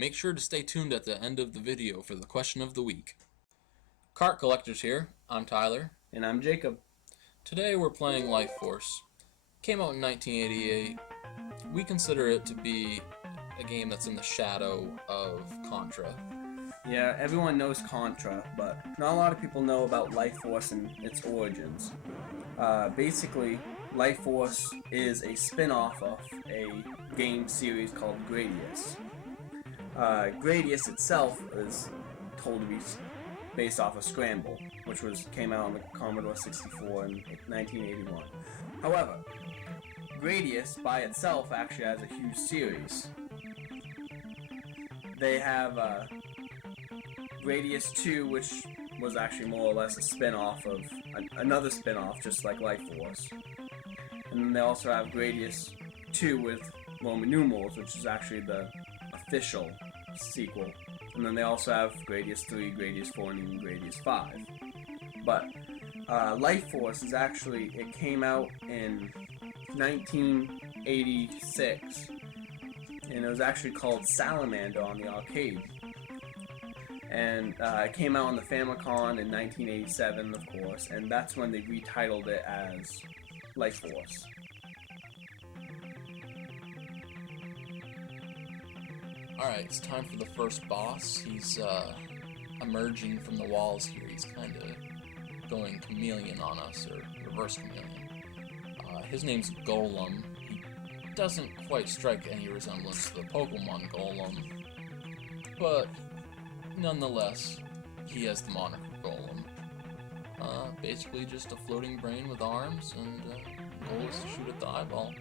Make sure to stay tuned at the end of the video for the question of the week. Cart Collectors here. I'm Tyler. And I'm Jacob. Today we're playing Life Force. Came out in 1988. We consider it to be a game that's in the shadow of Contra. Yeah, everyone knows Contra, but not a lot of people know about Life Force and its origins. Basically, Life Force is a spin-off of a game series called Gradius. Gradius itself is told to be based off of Scramble, which came out on the Commodore 64 in 1981. However, Gradius by itself actually has a huge series. They have Gradius 2, which was actually more or less a spin-off of another spin-off, just like Life Force. And then they also have Gradius 2 with Roman numerals, which is actually the official sequel. And then they also have Gradius 3, Gradius 4, and even Gradius 5. But Life Force is actually, it came out in 1986, and it was actually called Salamander on the arcade. And it came out on the Famicom in 1987, of course, and that's when they retitled it as Life Force. Alright, it's time for the first boss. He's emerging from the walls here. He's kind of going chameleon on us, or reverse chameleon. His name's Golem. He doesn't quite strike any resemblance to the Pokemon Golem, but nonetheless, he has the moniker Golem. Basically just a floating brain with arms, and the goal is to shoot at the eyeball.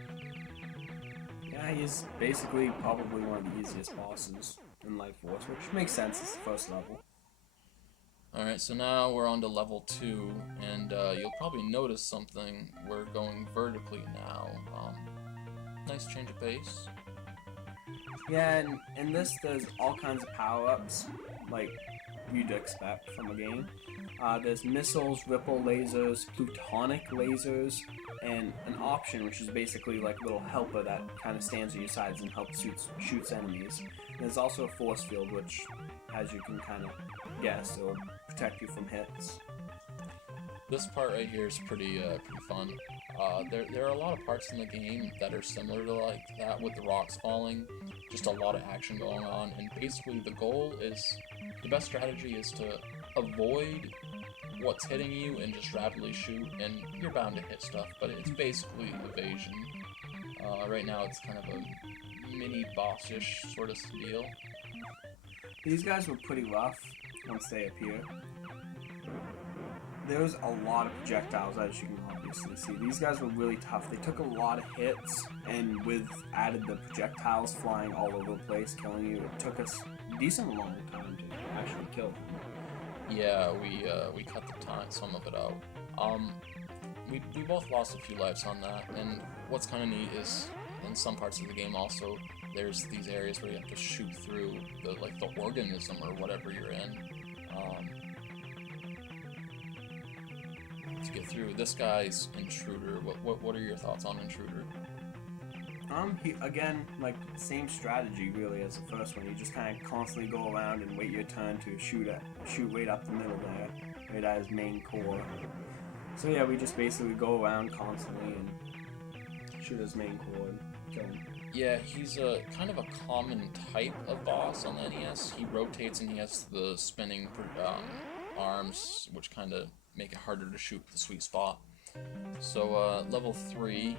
Yeah, he's basically probably one of the easiest bosses in Life Force, which makes sense, it's the first level. Alright, so now we're on to level 2, and you'll probably notice something. We're going vertically now. Nice change of pace. Yeah, and in this there's all kinds of power-ups, like you'd expect from a game. There's missiles, ripple lasers, plutonic lasers, and an option which is basically like a little helper that kind of stands on your sides and helps shoots enemies. And there's also a force field which, as you can kind of guess, will protect you from hits. This part right here is pretty fun. There are a lot of parts in the game that are similar to like that, with the rocks falling, just a lot of action going on, and basically the goal is, the best strategy is to avoid what's hitting you and just rapidly shoot, and you're bound to hit stuff, but it's basically evasion. Right now it's kind of a mini boss-ish sort of deal. These guys were pretty rough once they appear. There was a lot of projectiles, as you can obviously see. These guys were really tough. They took a lot of hits, and added the projectiles flying all over the place, killing you, it took us a decent long time to actually kill them. Yeah, we cut some of it out. We both lost a few lives on that, and what's kind of neat is, in some parts of the game also, there's these areas where you have to shoot through the organism or whatever you're in. To get through. This guy's Intruder. What are your thoughts on Intruder? Again, like, same strategy really as the first one. You just kind of constantly go around and wait your turn to shoot right up the middle there, right at his main core. So yeah, we just basically go around constantly and shoot his main core and kill him. Yeah, he's a kind of a common type of boss on the NES. He rotates and he has the spinning arms, which kind of make it harder to shoot the sweet spot. So level 3,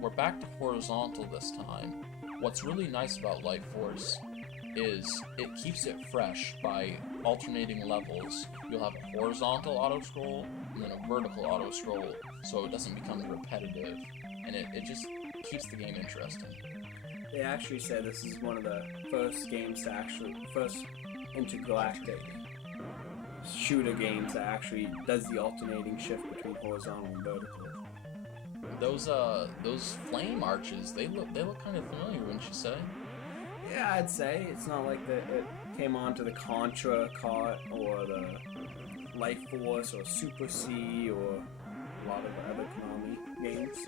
we're back to horizontal this time. What's really nice about Life Force is it keeps it fresh by alternating levels. You'll have a horizontal auto-scroll and then a vertical auto-scroll, so it doesn't become repetitive, and it just keeps the game interesting. They actually said this is one of the first intergalactic shooter games that actually does the alternating shift between horizontal and vertical. Those flame arches, they look kind of familiar, wouldn't you say? Yeah, I'd say. It's not like it came onto the Contra cart or the Life Force or Super C or a lot of other Konami games.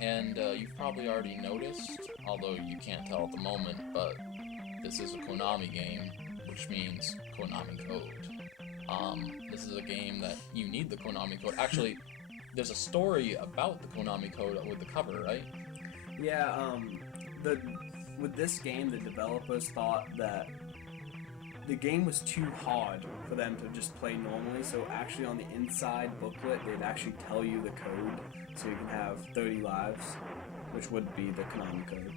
And you've probably already noticed, although you can't tell at the moment, but this is a Konami game, which means Konami code. This is a game that you need the Konami code. Actually, there's a story about the Konami code with the cover, right? Yeah, with this game, the developers thought that the game was too hard for them to just play normally, so actually on the inside booklet, they'd actually tell you the code, so you can have 30 lives, which would be the Konami code.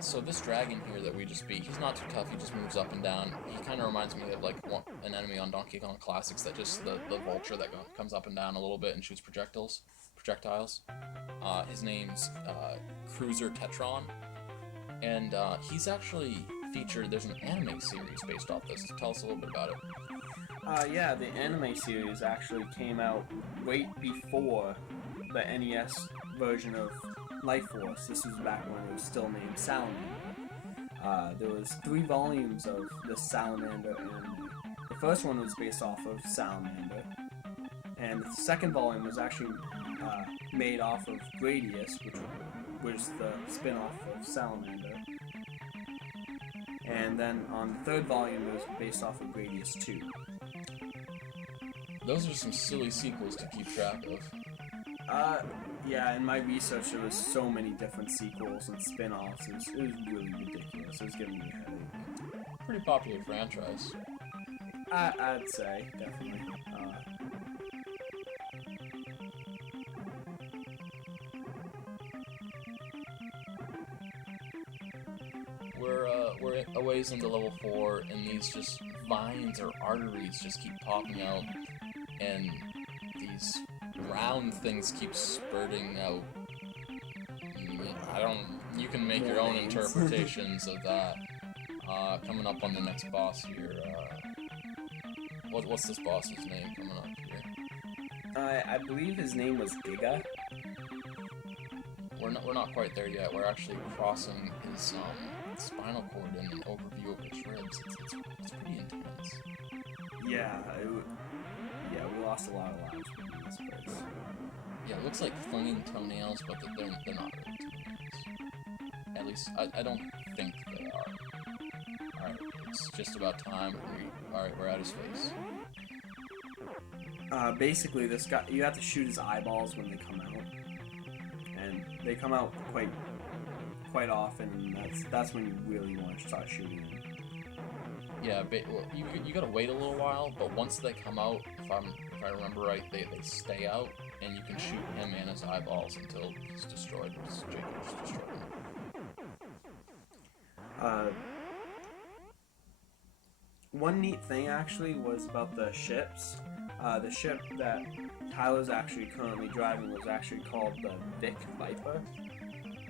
So this dragon here that we just beat, he's not too tough, he just moves up and down. He kind of reminds me of like an enemy on Donkey Kong Classics, that just the vulture that comes up and down a little bit and shoots projectiles. His name's Cruiser Tetron, and he's actually featured, there's an anime series based off this. Tell us a little bit about it. Yeah, the anime series actually came out way before the NES version of Life Force. This was back when it was still named Salamander. There was 3 volumes of the Salamander anime. The first one was based off of Salamander, and the second volume was actually made off of Gradius, which was the spin-off of Salamander. And then on the third volume, it was based off of Gradius 2. Those are some silly sequels to keep track of. Yeah, in my research, there was so many different sequels and spin-offs. It was really ridiculous. It was giving me a headache. Pretty popular franchise. I'd say, definitely. We're a ways into level 4, and these just vines or arteries just keep popping out, and these round things keep spurting out. You can make your own interpretations of that. Coming up on the next boss here, what's this boss's name coming up here? I believe his name was Giga. We're not quite there yet. We're actually crossing his spinal cord and an overview of his ribs. It's pretty intense. Yeah, we lost a lot of lives in this place. Yeah, it looks like clinging toenails, but they're not really toenails. At least, I don't think they are. Alright, it's just about time. Alright, we're at his face. Basically, this guy, you have to shoot his eyeballs when they come out. And they come out quite often, and that's when you really want to start shooting them. Yeah, you gotta wait a little while, but once they come out, if I remember right, they stay out, and you can shoot him and his eyeballs until he's destroyed. Jacob's destroyed him. One neat thing actually was about the ships. The ship that Tyler's actually currently driving was actually called the Vic Viper,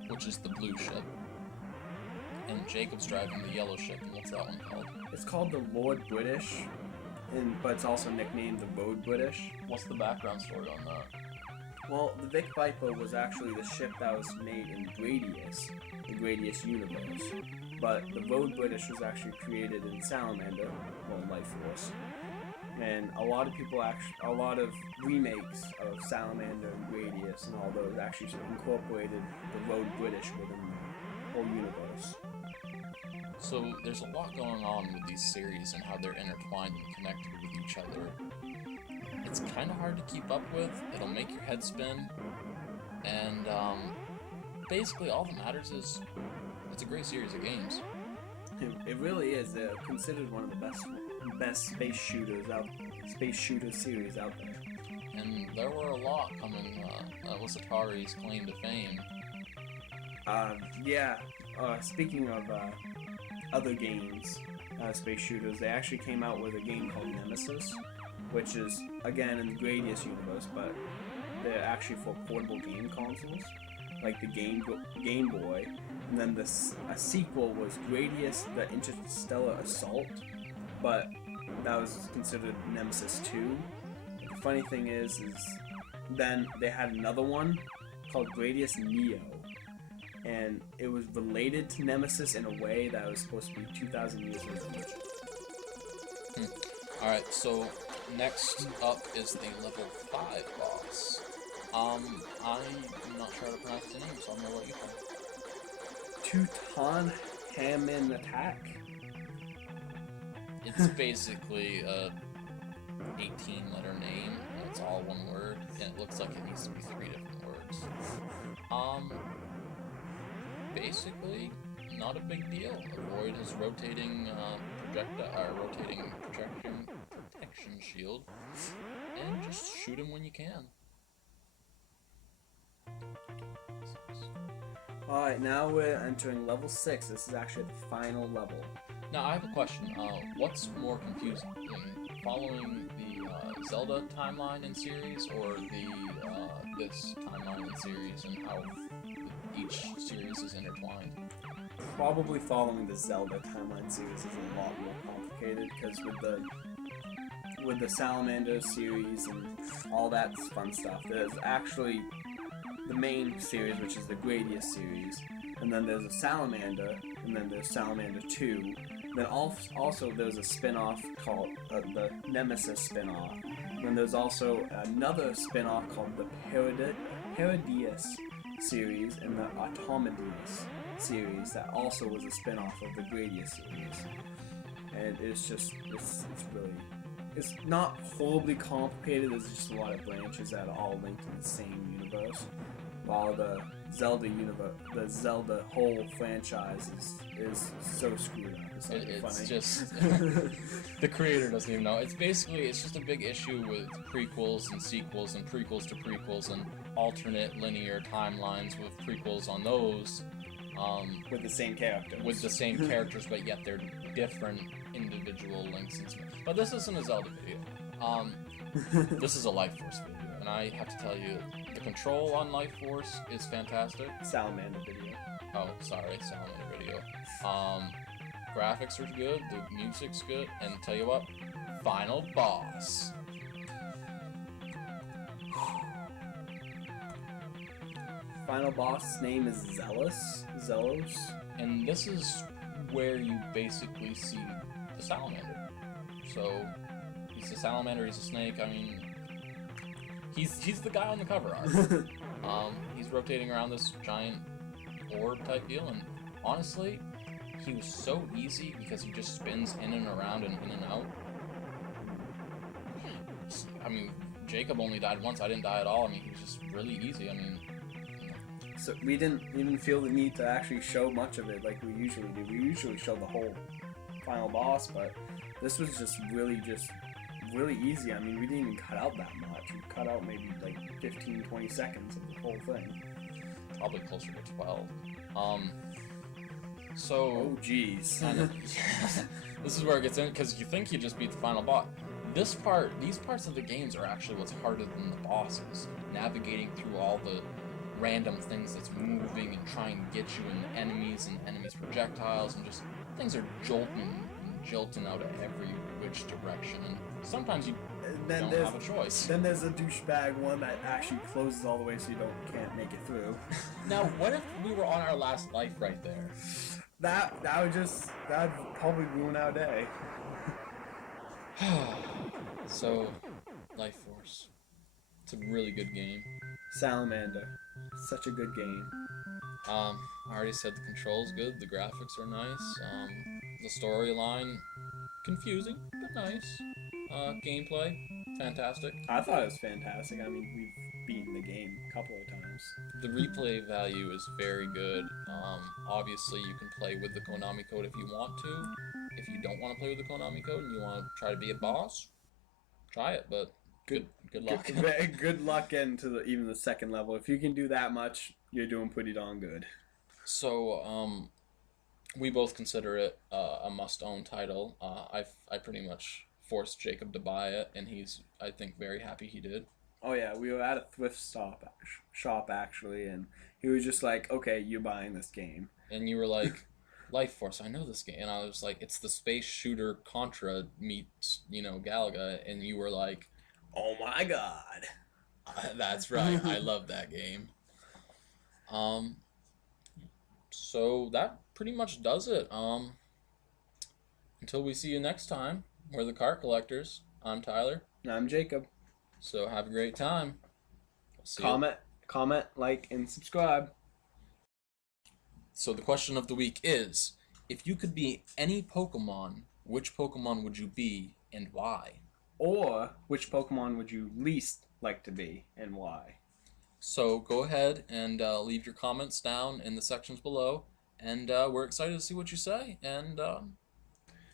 which is the blue ship, and Jacob's driving the yellow ship. And what's that one called? It's called the Lord British, but it's also nicknamed the Road British. What's the background story on that? Well, the Vic Viper was actually the ship that was made in Gradius, the Gradius universe, but the Road British was actually created in Salamander, well, Life Force. And a lot of remakes of Salamander and Gradius and all those actually incorporated the Road British within the whole universe. So there's a lot going on with these series and how they're intertwined and connected with each other. It's kind of hard to keep up with. It'll make your head spin. And basically all that matters is it's a great series of games. It really is. They're considered one of the best space shooter series out there. And there were a lot coming. That was Atari's claim to fame. Speaking of other games, space shooters, they actually came out with a game called Nemesis, which is again in the Gradius universe, but they're actually for portable game consoles, like the Game Boy. And then a sequel was Gradius: The Interstellar Assault, but that was considered Nemesis 2. The funny thing is then they had another one called Gradius Neo, and it was related to Nemesis in a way that was supposed to be 2,000 years in the future. Alright, so next up is the level 5 boss. I'm not sure how to pronounce his name, so I'm gonna let you tell. Tutankhamun attack. It's basically a 18-letter name, and it's all one word, and it looks like it needs to be 3 different words. Basically, not a big deal. Avoid his rotating protection shield, and just shoot him when you can. Alright, now we're entering level 6. This is actually the final level. Now, I have a question. What's more confusing, following the Zelda timeline and series, or this timeline and series, and how each series is intertwined? Probably following the Zelda timeline series is a lot more complicated, because with the Salamander series and all that fun stuff, there's actually the main series, which is the Gradius series, and then there's a Salamander, and then there's Salamander 2. Then also there's a spin-off called the Nemesis spin-off. Then there's also another spin-off called the Paradius series and the Automedius series that also was a spin-off of the Gradius series. And it's not horribly complicated. There's just a lot of branches that are all linked in the same universe. While the Zelda whole franchise is so screwed up. It's not It's funny. just the creator doesn't even know. It's just a big issue with prequels and sequels and prequels to prequels and alternate linear timelines with prequels on those. With the same characters. With the same characters, but yet they're different individual links. But this isn't a Zelda video. This is a Life Force video, and I have to tell you, the control on Life Force is fantastic. Salamander video. Oh, sorry, Salamander video. Graphics are good, the music's good, and tell you what, final boss. Final boss name is Zelos. And this is where you basically see the Salamander. So, he's a salamander, he's a snake, I mean, he's the guy on the cover art. He's rotating around this giant orb type deal, and honestly, he was so easy because he just spins in and around and in and out. I mean, Jacob only died once, I didn't die at all. I mean, he was just really easy. I mean, So we didn't even feel the need to actually show much of it like we usually do. We usually show the whole final boss, but this was just really easy. I mean, we didn't even cut out that much. We cut out maybe like 15-20 seconds of the whole thing. probably closer to 12. So... Oh, jeez. This is where it gets in, because you think you just beat the final boss. These parts of the games are actually what's harder than the bosses. Navigating through all the random things that's moving and trying to get you in enemies and enemies' projectiles, and just things are jolting out of every which direction, and sometimes you don't have a choice. Then there's a douchebag one that actually closes all the way so you can't make it through. Now, what if we were on our last life right there? That'd probably ruin our day. So, Life Force. It's a really good game. Salamander. Such a good game. I already said the control's good, the graphics are nice, the storyline, confusing, but nice. Gameplay, fantastic. I thought it was fantastic. I mean, we've beaten the game a couple of times. The replay value is very good. Obviously, you can play with the Konami code if you want to. If you don't want to play with the Konami code and you want to try to be a boss, try it, but good luck. Good luck into even the second level. If you can do that much, you're doing pretty darn good. So, we both consider it a must-own title. I pretty much forced Jacob to buy it, and he's, I think, very happy he did. Oh yeah, we were at a thrift shop actually, and he was just like, "Okay, you're buying this game." And you were like, Life Force, I know this game. And I was like, it's the space shooter Contra meets, Galaga. And you were like, oh my god. That's right. I love that game. So that pretty much does it. Until we see you next time, we're the Cart Collectors. I'm Tyler. And I'm Jacob. So have a great time. See ya. Comment, like, and subscribe. So the question of the week is, if you could be any Pokemon, which Pokemon would you be and why? Or which Pokemon would you least like to be and why? So go ahead and leave your comments down in the sections below, and we're excited to see what you say, and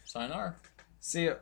sayonara. See ya.